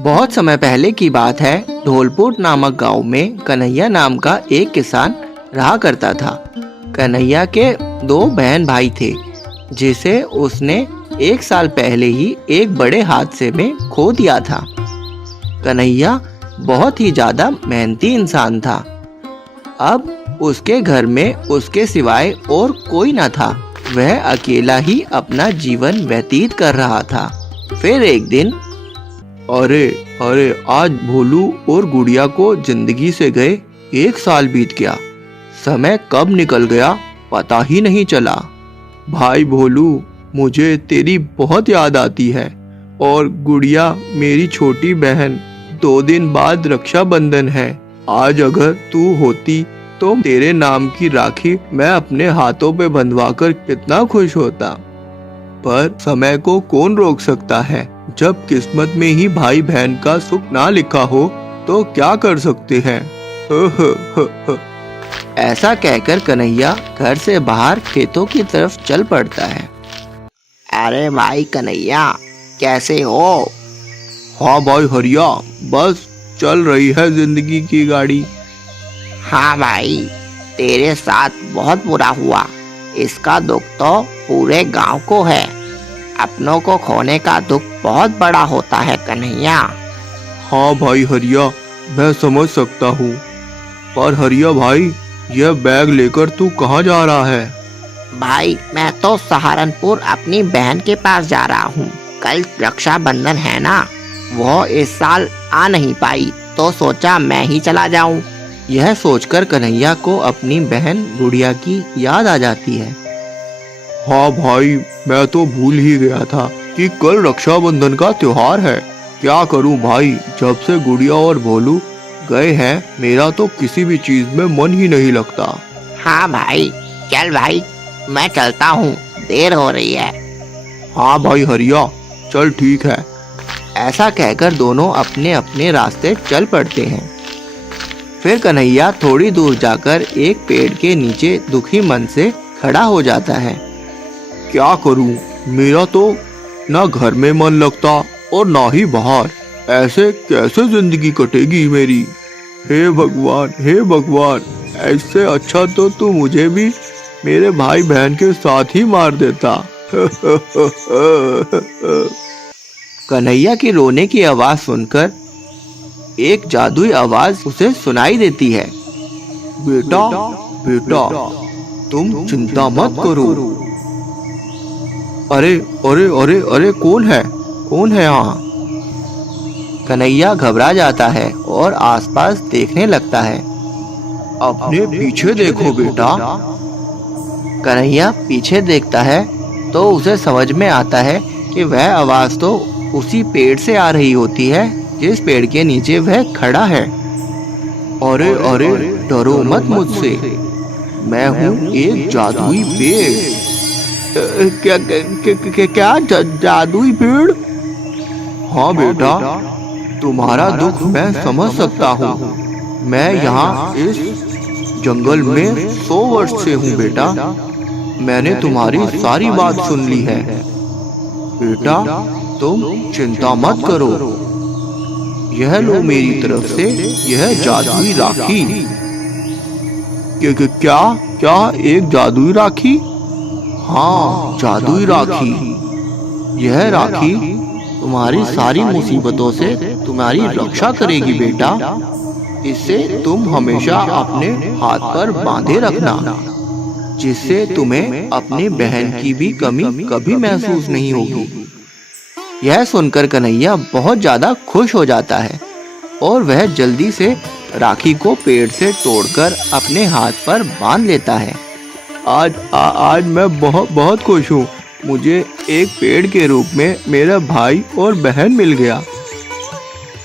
बहुत समय पहले की बात है। धौलपुर नामक गांव में कन्हैया नाम का एक किसान रहा करता था। कन्हैया के दो बहन भाई थे, जिसे उसने 1 साल पहले ही एक बड़े हादसे में खो दिया था। कन्हैया बहुत ही ज्यादा मेहनती इंसान था। अब उसके घर में उसके सिवाय और कोई न था। वह अकेला ही अपना जीवन व्यतीत कर रहा था। फिर एक दिन अरे अरे आज भोलू और गुड़िया को जिंदगी से गए 1 साल बीत गया। समय कब निकल गया पता ही नहीं चला। भाई भोलू, मुझे तेरी बहुत याद आती है। और गुड़िया मेरी छोटी बहन, 2 दिन बाद रक्षाबंधन है। आज अगर तू होती तो तेरे नाम की राखी मैं अपने हाथों पे बंधवाकर कितना खुश होता। पर समय को कौन रोक सकता है। जब किस्मत में ही भाई बहन का सुख ना लिखा हो तो क्या कर सकते हैं। ऐसा कहकर कन्हैया घर से बाहर खेतों की तरफ चल पड़ता है। अरे भाई कन्हैया, कैसे हो? हाँ भाई हरिया, बस चल रही है जिंदगी की गाड़ी। हाँ भाई, तेरे साथ बहुत बुरा हुआ। इसका दुख तो पूरे गांव को है। अपनों को खोने का दुख बहुत बड़ा होता है कन्हैया। हाँ भाई हरिया, मैं समझ सकता हूँ। पर हरिया भाई, यह बैग लेकर तू कहाँ जा रहा है? भाई मैं तो सहारनपुर अपनी बहन के पास जा रहा हूँ। कल रक्षाबंधन है ना, वो इस साल आ नहीं पाई तो सोचा मैं ही चला जाऊँ। यह सोचकर कन्हैया को अपनी बहन गुड़िया की याद आ जाती है। हाँ भाई, मैं तो भूल ही गया था कि कल रक्षाबंधन का त्योहार है। क्या करूं भाई, जब से गुड़िया और भोलू गए हैं मेरा तो किसी भी चीज में मन ही नहीं लगता। हाँ भाई, चल भाई, मैं चलता हूँ, देर हो रही है। हाँ भाई हरिया, चल ठीक है। ऐसा कहकर दोनों अपने अपने रास्ते चल पड़ते हैं। फिर कन्हैया थोड़ी दूर जाकर एक पेड़ के नीचे दुखी मन से खड़ा हो जाता है। क्या करूं, मेरा तो ना घर में मन लगता और ना ही बाहर। ऐसे कैसे जिंदगी कटेगी मेरी। हे भगवान, हे भगवान, ऐसे अच्छा तो तू मुझे भी मेरे भाई बहन के साथ ही मार देता। कन्हैया की रोने की आवाज सुनकर एक जादुई आवाज उसे सुनाई देती है। बेटा बेटा, तुम चिंता मत करो। अरे अरे अरे अरे, कौन है यहाँ? कन्हैया घबरा जाता है और आसपास देखने लगता है। अपने पीछे देखो बेटा। कन्हैया पीछे देखता है तो उसे समझ में आता है कि वह आवाज तो उसी पेड़ से आ रही होती है जिस पेड़ के नीचे वह खड़ा है। अरे अरे, डरो मत मुझसे, मैं हूँ एक जादुई पेड़। क्या जादुई पेड़? हाँ बेटा, तुम्हारा दुख मैं समझ सकता हूँ। मैं यहाँ इस जंगल में 100 वर्ष से हूँ बेटा। मैंने तुम्हारी सारी बात सुन ली है। बेटा तुम चिंता मत करो। यह लो मेरी तरफ से यह जादुई राखी। क्या क्या, एक जादुई राखी? हाँ, जादुई राखी। यह राखी तुम्हारी सारी मुसीबतों से तुम्हारी रक्षा करेगी बेटा। इसे तुम हमेशा अपने हाथ पर बांधे रखना, जिससे तुम्हें अपने बहन की भी कमी कभी महसूस नहीं होगी। यह सुनकर कन्हैया बहुत ज्यादा खुश हो जाता है और वह जल्दी से राखी को पेड़ से तोड़कर अपने हाथ पर बांध लेता है। आज मैं बहुत खुश हूँ। मुझे एक पेड़ के रूप में मेरा भाई और बहन मिल गया।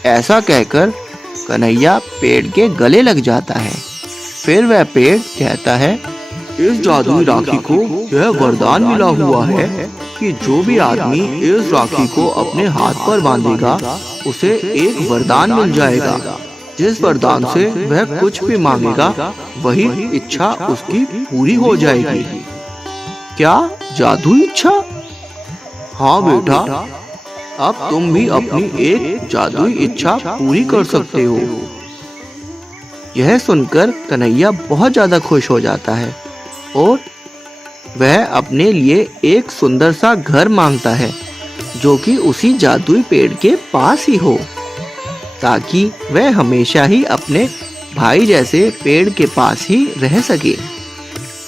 ऐसा कहकर कन्हैया पेड़ के गले लग जाता है। फिर वह पेड़ कहता है, इस जादुई राखी को यह वरदान मिला हुआ है कि जो भी आदमी इस राखी को अपने हाथ पर बांधेगा उसे एक वरदान मिल जाएगा। जिस वरदान से वह कुछ भी मांगेगा वही इच्छा उसकी पूरी हो जाएगी। क्या जादुई इच्छा? हाँ बेटा, अब तुम भी अपनी एक जादुई इच्छा पूरी कर सकते हो। यह सुनकर कन्हैया बहुत ज्यादा खुश हो जाता है और वह अपने लिए एक सुंदर सा घर मांगता है जो कि उसी जादुई पेड़ के पास ही हो, ताकि वह हमेशा ही अपने भाई जैसे पेड़ के पास ही रह सके।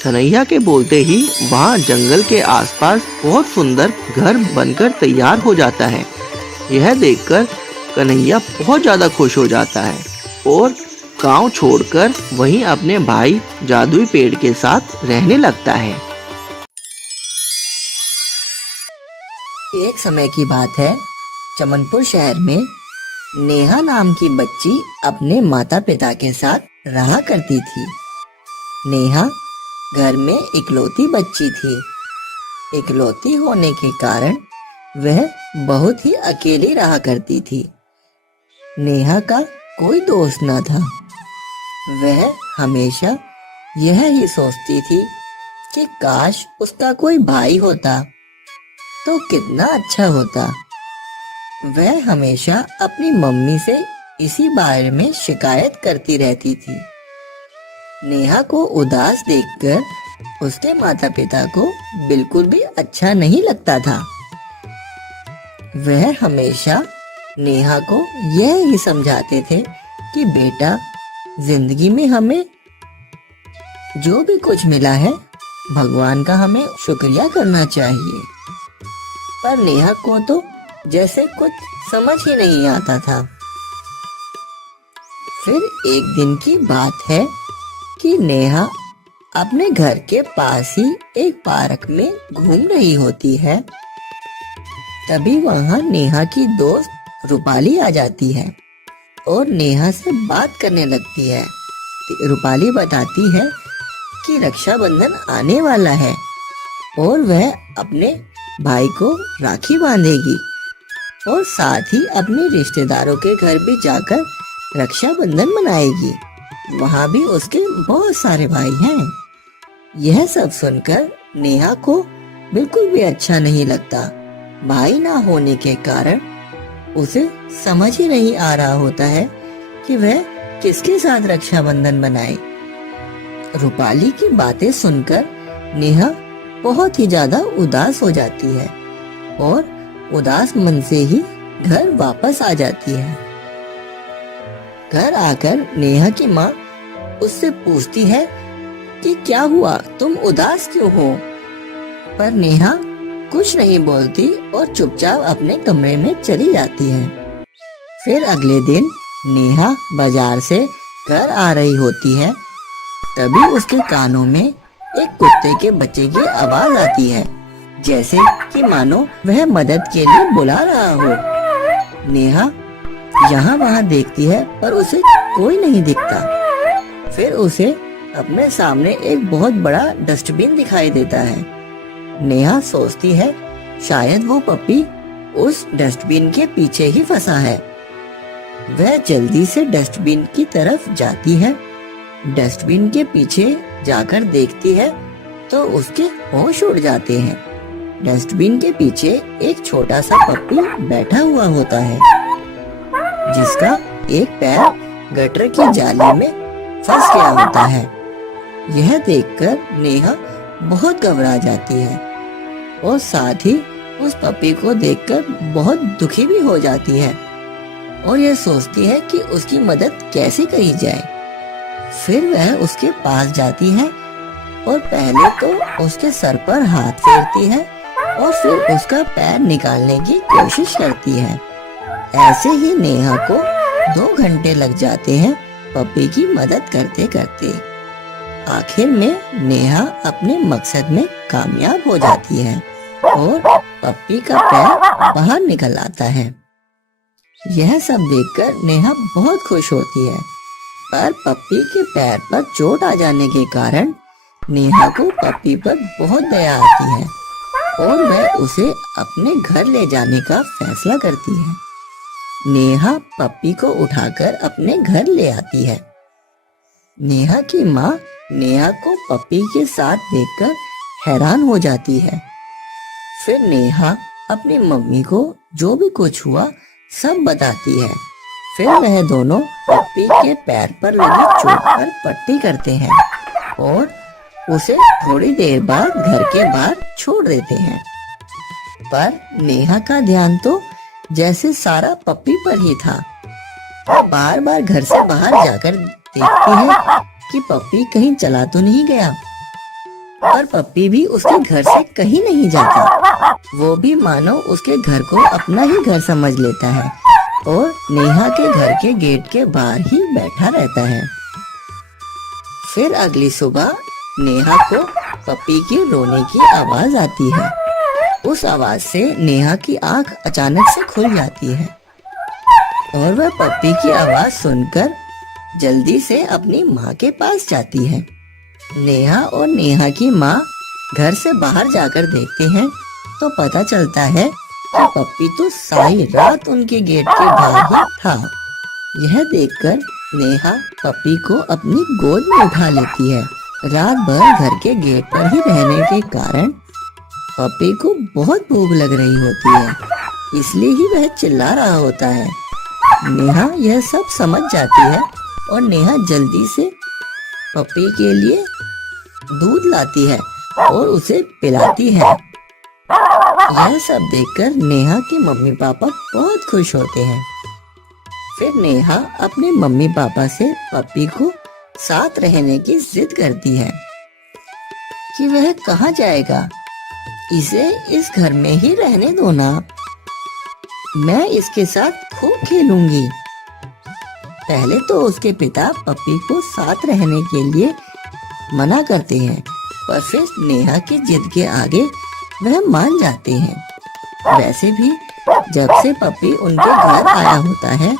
कन्हैया के बोलते ही वहाँ जंगल के आसपास बहुत सुंदर घर बनकर तैयार हो जाता है। यह देखकर कन्हैया बहुत ज़्यादा खुश हो जाता है और गांव छोड़कर वहीं अपने भाई जादुई पेड़ के साथ रहने लगता है। एक समय की बात है, चमनपुर शहर में नेहा नाम की बच्ची अपने माता पिता के साथ रहा करती थी। नेहा घर में इकलौती बच्ची थी। इकलौती होने के कारण वह बहुत ही अकेली रहा करती थी। नेहा का कोई दोस्त न था। वह हमेशा यह ही सोचती थी कि काश उसका कोई भाई होता तो कितना अच्छा होता। वह हमेशा अपनी मम्मी से इसी बारे में शिकायत करती रहती थी। नेहा को उदास देखकर उसके माता पिता को बिल्कुल भी अच्छा नहीं लगता था। वह हमेशा नेहा को यह ही समझाते थे कि बेटा, जिंदगी में हमें जो भी कुछ मिला है भगवान का हमें शुक्रिया करना चाहिए। पर नेहा को तो जैसे कुछ समझ ही नहीं आता था। फिर एक दिन की बात है कि नेहा अपने घर के पास ही एक पार्क में घूम रही होती है। तभी वहां नेहा की दोस्त रूपाली आ जाती है और नेहा से बात करने लगती है। रूपाली बताती है कि रक्षाबंधन आने वाला है और वह अपने भाई को राखी बांधेगी और साथ ही अपने रिश्तेदारों के घर भी जाकर रक्षाबंधन मनाएगी। वहाँ भी उसके बहुत सारे भाई हैं। यह सब सुनकर नेहा को बिल्कुल भी अच्छा नहीं लगता। भाई ना होने के कारण उसे समझ ही नहीं आ रहा होता है कि वह किसके साथ रक्षाबंधन मनाए। रूपाली की बातें सुनकर नेहा बहुत ही ज्यादा उदास हो जाती है और उदास मन से ही घर वापस आ जाती है। घर आकर नेहा की माँ उससे पूछती है कि क्या हुआ, तुम उदास क्यों हो? पर नेहा कुछ नहीं बोलती और चुपचाप अपने कमरे में चली जाती है। फिर अगले दिन नेहा बाजार से घर आ रही होती है। तभी उसके कानों में एक कुत्ते के बच्चे की आवाज आती है, जैसे कि मानो वह मदद के लिए बुला रहा हो। नेहा यहाँ वहाँ देखती है पर उसे कोई नहीं दिखता। फिर उसे अपने सामने एक बहुत बड़ा डस्टबिन दिखाई देता है। नेहा सोचती है शायद वो पपी उस डस्टबिन के पीछे ही फंसा है। वह जल्दी से डस्टबिन की तरफ जाती है। डस्टबिन के पीछे जाकर देखती है तो उसके होश उड़ जाते हैं। डस्टबिन के पीछे एक छोटा सा पप्पी बैठा हुआ होता है, जिसका एक पैर गटर की जाली में फंस गया होता है। यह देखकर नेहा बहुत घबरा जाती है और साथ ही उस पप्पी को देखकर बहुत दुखी भी हो जाती है और यह सोचती है कि उसकी मदद कैसे करी जाए। फिर वह उसके पास जाती है और पहले तो उसके सर पर हाथ फेरती है और फिर उसका पैर निकालने की कोशिश करती है। ऐसे ही नेहा को 2 घंटे लग जाते हैं पप्पी की मदद करते करते। आखिर में नेहा अपने मकसद में कामयाब हो जाती है और पप्पी का पैर बाहर निकल आता है। यह सब देखकर नेहा बहुत खुश होती है, पर पप्पी के पैर पर चोट आ जाने के कारण नेहा को पप्पी पर बहुत दया आती है और वह उसे अपने घर ले जाने का फैसला करती है। नेहा पप्पी को उठाकर अपने घर ले आती है। नेहा की माँ नेहा को पप्पी के साथ देखकर हैरान हो जाती है। फिर नेहा अपनी मम्मी को जो भी कुछ हुआ सब बताती है। फिर वह दोनों पप्पी के पैर पर लगी चोट पर पट्टी करते हैं और उसे थोड़ी देर बाद घर के बाहर छोड़ देते हैं। पर नेहा का ध्यान तो जैसे सारा पप्पी पर ही था। वो बार बार घर से बाहर जाकर देखती है कि पप्पी कहीं चला तो नहीं गया। पर पप्पी भी उसके घर से कहीं नहीं जाता। वो भी मानो उसके घर को अपना ही घर समझ लेता है और नेहा के घर के गेट के बाहर ही बैठा रहता है। फिर अगली सुबह नेहा को पप्पी के रोने की आवाज आती है। उस आवाज से नेहा की आंख अचानक से खुल जाती है और वह पप्पी की आवाज सुनकर जल्दी से अपनी माँ के पास जाती है। नेहा और नेहा की माँ घर से बाहर जाकर देखते हैं तो पता चलता है कि पप्पी तो सारी रात उनके गेट के बाहर ही था। यह देखकर नेहा पप्पी को अपनी गोद में उठा लेती है। रात भर घर के गेट पर ही रहने के कारण पप्पी को बहुत भूख लग रही होती है, इसलिए ही वह चिल्ला रहा होता है। नेहा यह सब समझ जाती है और नेहा जल्दी से पप्पी के लिए दूध लाती है और उसे पिलाती है। यह सब देखकर नेहा के मम्मी पापा बहुत खुश होते हैं। फिर नेहा अपने मम्मी पापा से पप्पी को साथ रहने की जिद करती है कि वह कहाँ जाएगा, इसे इस घर में ही रहने दो ना, मैं इसके साथ खूब खेलूंगी। पहले तो उसके पिता पप्पी को साथ रहने के लिए मना करते हैं, पर फिर नेहा की जिद के आगे वह मान जाते हैं। वैसे भी जब से पप्पी उनके घर आया होता है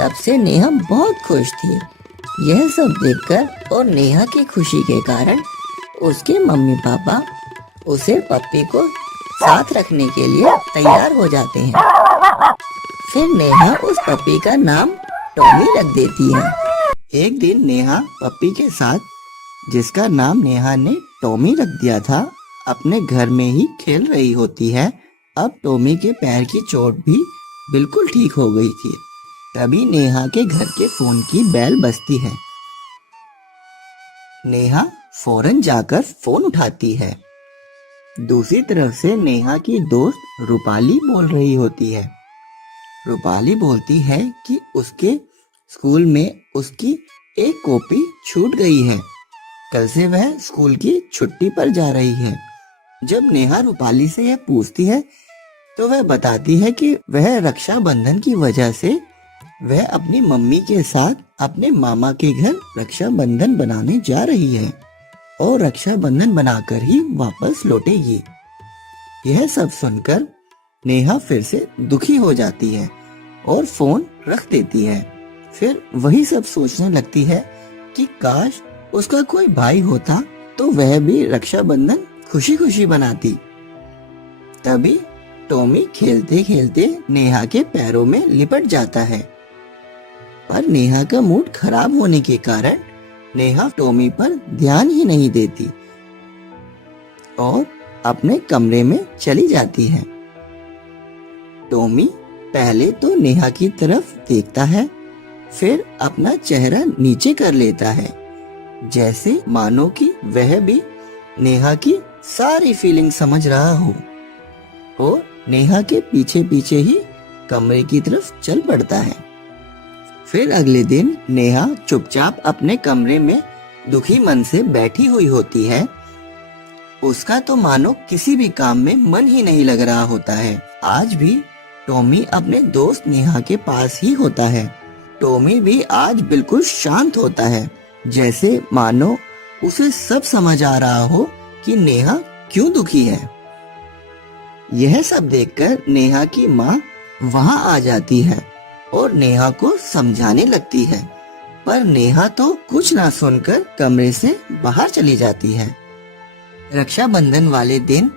तब से नेहा बहुत खुश थी। यह सब देखकर और नेहा की खुशी के कारण उसके मम्मी पापा उसे पप्पी को साथ रखने के लिए तैयार हो जाते हैं। फिर नेहा उस पप्पी का नाम टॉमी रख देती है। एक दिन नेहा पप्पी के साथ, जिसका नाम नेहा ने टॉमी रख दिया था, अपने घर में ही खेल रही होती है। अब टॉमी के पैर की चोट भी बिल्कुल ठीक हो गई थी। तभी नेहा के घर के फोन की बेल बजती है। नेहा फौरन जाकर फोन उठाती है। दूसरी तरफ से नेहा की दोस्त रूपाली बोल रही होती है। रूपाली बोलती है कि उसके स्कूल में उसकी एक कॉपी छूट गई है। कल से वह स्कूल की छुट्टी पर जा रही है। जब नेहा रूपाली से यह पूछती है तो वह बताती है कि वह रक्षाबंधन की वजह से वह अपनी मम्मी के साथ अपने मामा के घर रक्षाबंधन बनाने जा रही है और रक्षाबंधन बनाकर ही वापस लौटेगी। यह सब सुनकर नेहा फिर से दुखी हो जाती है और फोन रख देती है। फिर वही सब सोचने लगती है कि काश उसका कोई भाई होता तो वह भी रक्षाबंधन खुशी खुशी बनाती। तभी टॉमी खेलते खेलते नेहा के पैरों में लिपट जाता है, पर नेहा का मूड खराब होने के कारण नेहा टॉमी पर ध्यान ही नहीं देती और अपने कमरे में चली जाती है। टॉमी पहले तो नेहा की तरफ देखता है, फिर अपना चेहरा नीचे कर लेता है, जैसे मानो कि वह भी नेहा की सारी फीलिंग समझ रहा हो, और नेहा के पीछे पीछे ही कमरे की तरफ चल पड़ता है। फिर अगले दिन नेहा चुपचाप अपने कमरे में दुखी मन से बैठी हुई होती है। उसका तो मानो किसी भी काम में मन ही नहीं लग रहा होता है। आज भी टॉमी अपने दोस्त नेहा के पास ही होता है। टॉमी भी आज बिल्कुल शांत होता है, जैसे मानो उसे सब समझ आ रहा हो कि नेहा क्यों दुखी है। यह सब देखकर नेहा की माँ वहाँ आ जाती है और नेहा को समझाने लगती है, पर नेहा तो कुछ ना सुनकर कमरे से बाहर चली जाती है। रक्षाबंधन वाले दिन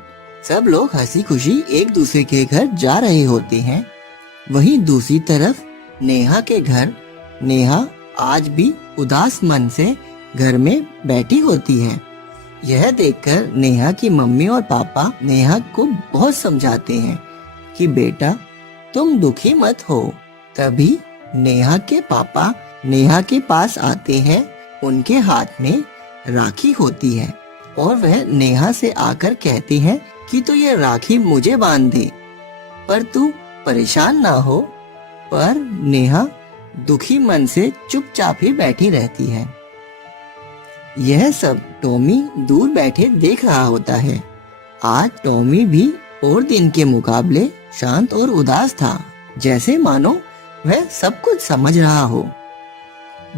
सब लोग हंसी खुशी एक दूसरे के घर जा रहे होते हैं। वहीं दूसरी तरफ नेहा के घर नेहा आज भी उदास मन से घर में बैठी होती है। यह देखकर नेहा की मम्मी और पापा नेहा को बहुत समझाते हैं कि बेटा, तुम दुखी मत हो। तभी नेहा के पापा नेहा के पास आते हैं। उनके हाथ में राखी होती है और वह नेहा से आकर कहते हैं कि तो ये राखी मुझे बांध दे, पर तू परेशान ना हो। पर नेहा दुखी मन से चुपचाप ही बैठी रहती है। यह सब टॉमी दूर बैठे देख रहा होता है। आज टॉमी भी और दिन के मुकाबले शांत और उदास था, जैसे मानो वह सब कुछ समझ रहा हो।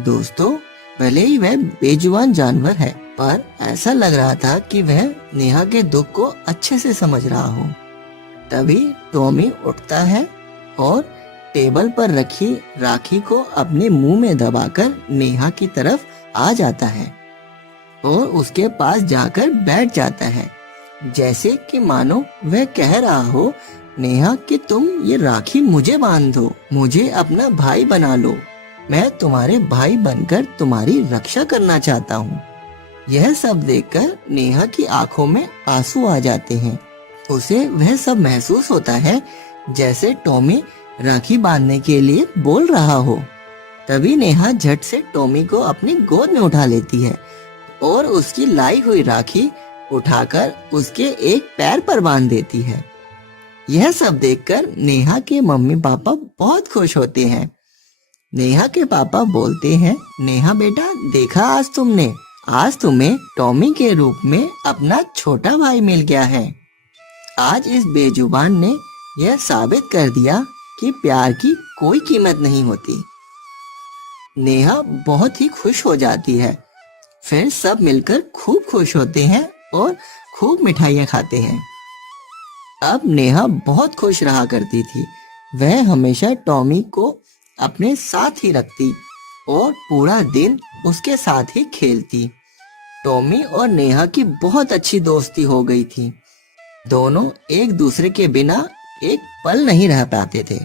दोस्तों, भले ही वह बेजुबान जानवर है, पर ऐसा लग रहा था कि वह नेहा के दुख को अच्छे से समझ रहा हो। तभी टॉमी उठता है और टेबल पर रखी राखी को अपने मुंह में दबाकर नेहा की तरफ आ जाता है और उसके पास जाकर बैठ जाता है, जैसे कि मानो वह कह रहा हो, नेहा कि तुम ये राखी मुझे बांध दो, मुझे अपना भाई बना लो। मैं तुम्हारे भाई बनकर तुम्हारी रक्षा करना चाहता हूँ। यह सब देखकर नेहा की आंखों में आंसू आ जाते हैं। उसे वह सब महसूस होता है जैसे टॉमी राखी बांधने के लिए बोल रहा हो। तभी नेहा झट से टॉमी को अपनी गोद में उठा लेती है और उसकी लाई हुई राखी उठाकर उसके एक पैर पर बांध देती है। यह सब देखकर नेहा के मम्मी पापा बहुत खुश होते हैं। नेहा के पापा बोलते हैं, नेहा बेटा, देखा आज तुम्हें टॉमी के रूप में अपना छोटा भाई मिल गया है। आज इस बेजुबान ने यह साबित कर दिया कि प्यार की कोई कीमत नहीं होती। नेहा बहुत ही खुश हो जाती है। फिर सब मिलकर खूब खुश होते हैं और खूब मिठाइयाँ खाते हैं। अब नेहा बहुत खुश रहा करती थी। वह हमेशा टॉमी को अपने साथ ही रखती और पूरा दिन उसके साथ ही खेलती। टॉमी और नेहा की बहुत अच्छी दोस्ती हो गई थी। दोनों एक दूसरे के बिना एक पल नहीं रह पाते थे।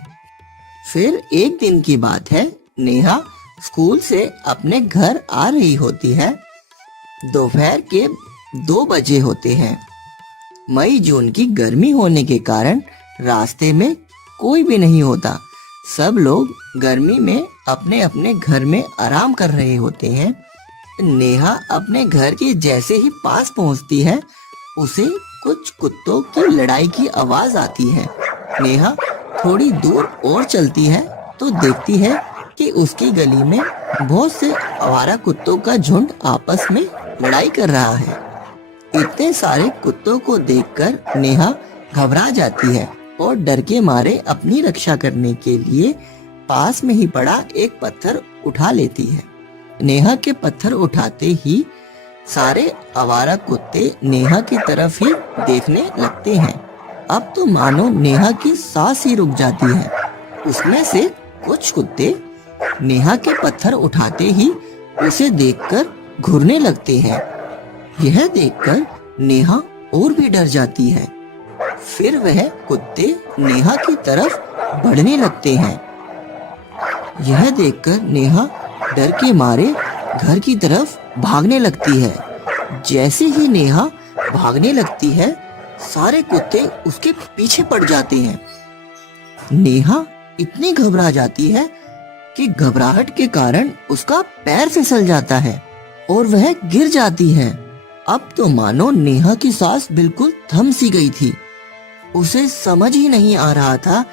फिर एक दिन की बात है, नेहा स्कूल से अपने घर आ रही होती है। दोपहर के 2 बजे होते हैं। मई जून की गर्मी होने के कारण रास्ते में कोई भी नहीं होता। सब लोग गर्मी में अपने अपने घर में आराम कर रहे होते हैं। नेहा अपने घर के जैसे ही पास पहुंचती है, उसे कुछ कुत्तों की लड़ाई की आवाज आती है। नेहा थोड़ी दूर और चलती है तो देखती है कि उसकी गली में बहुत से आवारा कुत्तों का झुंड आपस में लड़ाई कर रहा है। इतने सारे कुत्तों को देखकर नेहा घबरा जाती है और डर के मारे अपनी रक्षा करने के लिए पास में ही पड़ा एक पत्थर उठा लेती है। नेहा के पत्थर उठाते ही सारे आवारा कुत्ते नेहा की तरफ ही देखने लगते हैं। अब तो मानो नेहा की सांस ही रुक जाती है। उसमें से कुछ कुत्ते नेहा के पत्थर उठाते ही उसे देखकर घूरने लगते हैं। यह देखकर नेहा और भी डर जाती है। फिर वह कुत्ते नेहा की तरफ बढ़ने लगते हैं। यह देखकर नेहा डर के मारे घर की तरफ भागने लगती है। जैसे ही नेहा भागने लगती है, सारे कुत्ते उसके पीछे पड़ जाते हैं। नेहा इतनी घबरा जाती है कि घबराहट के कारण उसका पैर फिसल जाता है और वह गिर जाती है। अब तो मानो नेहा की सांस बिल्कुल थम सी गई थी। उसे समझ ही नहीं आ रहा था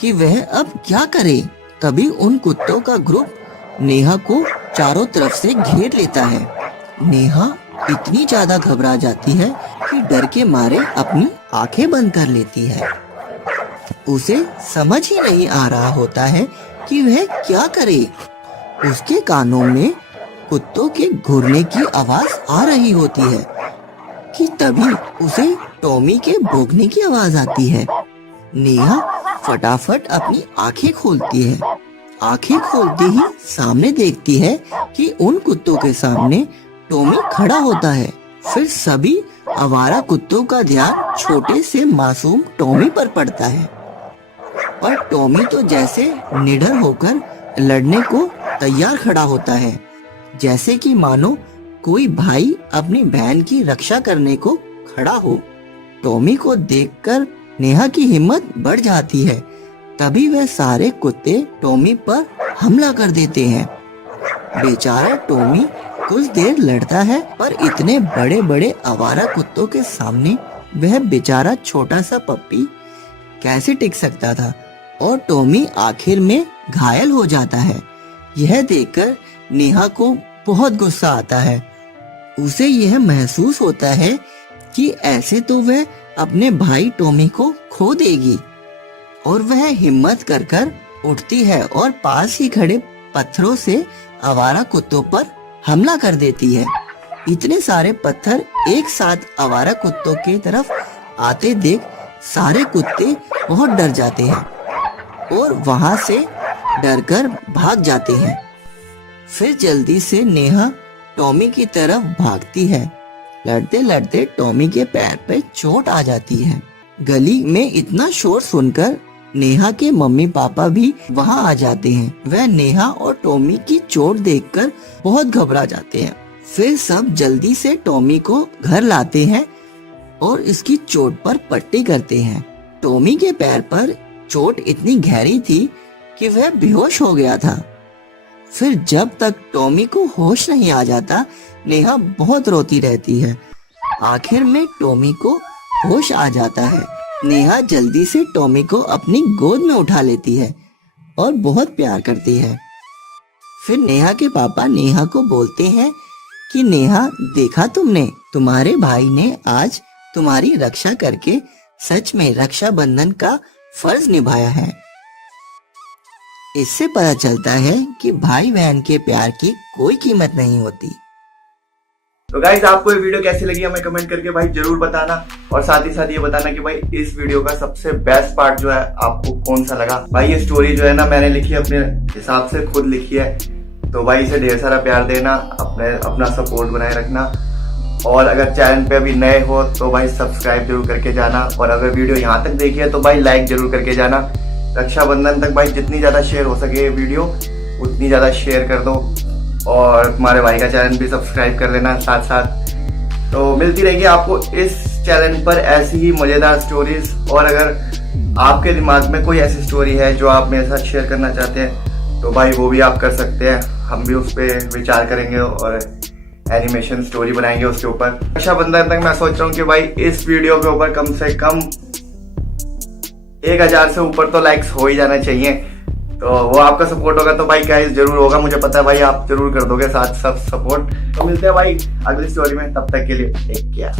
कि वह अब क्या करे। तभी उन कुत्तों का ग्रुप नेहा को चारों तरफ से घेर लेता है। नेहा इतनी ज्यादा घबरा जाती है कि डर के मारे अपनी आंखें बंद कर लेती है। उसे समझ ही नहीं आ रहा होता है कि वह क्या करे। उसके कानों में कुत्तों के घूरने की आवाज आ रही होती है कि तभी उसे टॉमी के भौंकने की आवाज आती है। नेहा फटाफट अपनी आंखें खोलती है। आंखें खोलते ही सामने देखती है कि उन कुत्तों के सामने टॉमी खड़ा होता है। फिर सभी आवारा कुत्तों का ध्यान छोटे से मासूम टॉमी पर पड़ता है और टॉमी तो जैसे निडर होकर लड़ने को तैयार खड़ा होता है, जैसे कि मानो कोई भाई अपनी बहन की रक्षा करने को खड़ा हो। टॉमी को देखकर नेहा की हिम्मत बढ़ जाती है। तभी वह सारे कुत्ते टॉमी पर हमला कर देते हैं। बेचारा टॉमी कुछ देर लड़ता है, पर इतने बड़े बड़े आवारा कुत्तों के सामने वह बेचारा छोटा सा पप्पी कैसे टिक सकता था, और टॉमी आखिर में घायल हो जाता है। यह देखकर नेहा को बहुत गुस्सा आता है। उसे यह महसूस होता है कि ऐसे तो वह अपने भाई टॉमी को खो देगी, और वह हिम्मत कर उठती है और पास ही खड़े पत्थरों से आवारा कुत्तों पर हमला कर देती है। इतने सारे पत्थर एक साथ आवारा कुत्तों की तरफ आते देख सारे कुत्ते बहुत डर जाते हैं और वहां से डरकर भाग जाते हैं। फिर जल्दी से नेहा टॉमी की तरफ भागती है। लड़ते लड़ते टॉमी के पैर पे चोट आ जाती है। गली में इतना शोर सुनकर नेहा के मम्मी पापा भी वहां आ जाते हैं। वह नेहा और टॉमी की चोट देखकर बहुत घबरा जाते हैं। फिर सब जल्दी से टॉमी को घर लाते हैं और इसकी चोट पर पट्टी करते हैं। टॉमी के पैर पर चोट इतनी गहरी थी कि वह बेहोश हो गया था। फिर जब तक टॉमी को होश नहीं आ जाता, नेहा बहुत रोती रहती है। आखिर में टॉमी को होश आ जाता है। नेहा जल्दी से टॉमी को अपनी गोद में उठा लेती है और बहुत प्यार करती है। फिर नेहा के पापा नेहा को बोलते हैं कि नेहा, देखा तुमने, तुम्हारे भाई ने आज तुम्हारी रक्षा करके सच में रक्षाबंधन का फर्ज निभाया है। इससे पता चलता है कि भाई बहन के प्यार की कोई कीमत नहीं होती। तो गाइस, आपको ये वीडियो कैसी लगी हमें कमेंट करके भाई जरूर बताना, और साथ ही साथ ये बताना कि भाई इस वीडियो का सबसे बेस्ट पार्ट जो है आपको कौन सा लगा। भाई ये स्टोरी जो है ना मैंने लिखी है, अपने हिसाब से खुद लिखी है, तो भाई इसे ढेर सारा प्यार देना, अपना सपोर्ट बनाए रखना, और अगर चैनल पे अभी नए हो तो भाई सब्सक्राइब जरूर करके जाना, और अगर वीडियो यहाँ तक देखी है तो भाई लाइक जरूर करके जाना। रक्षाबंधन तक भाई जितनी ज्यादा शेयर हो सके ये वीडियो उतनी ज्यादा शेयर कर दो, और तुम्हारे भाई का चैनल भी सब्सक्राइब कर लेना साथ साथ। तो मिलती रहेगी आपको इस चैनल पर ऐसी ही मजेदार स्टोरीज, और अगर आपके दिमाग में कोई ऐसी स्टोरी है जो आप मेरे साथ शेयर करना चाहते हैं तो भाई वो भी आप कर सकते हैं। हम भी उस पर विचार करेंगे और एनिमेशन स्टोरी बनाएंगे उसके ऊपर। रक्षाबंधन तक मैं सोच रहा हूँ कि भाई इस वीडियो के ऊपर कम से कम 1000 से ऊपर तो लाइक्स हो ही जाना चाहिए। तो वो आपका सपोर्ट होगा तो भाई गाइस जरूर होगा, मुझे पता है भाई आप जरूर कर दोगे साथ सब सपोर्ट। तो मिलते हैं भाई अगली स्टोरी में, तब तक के लिए टेक केयर।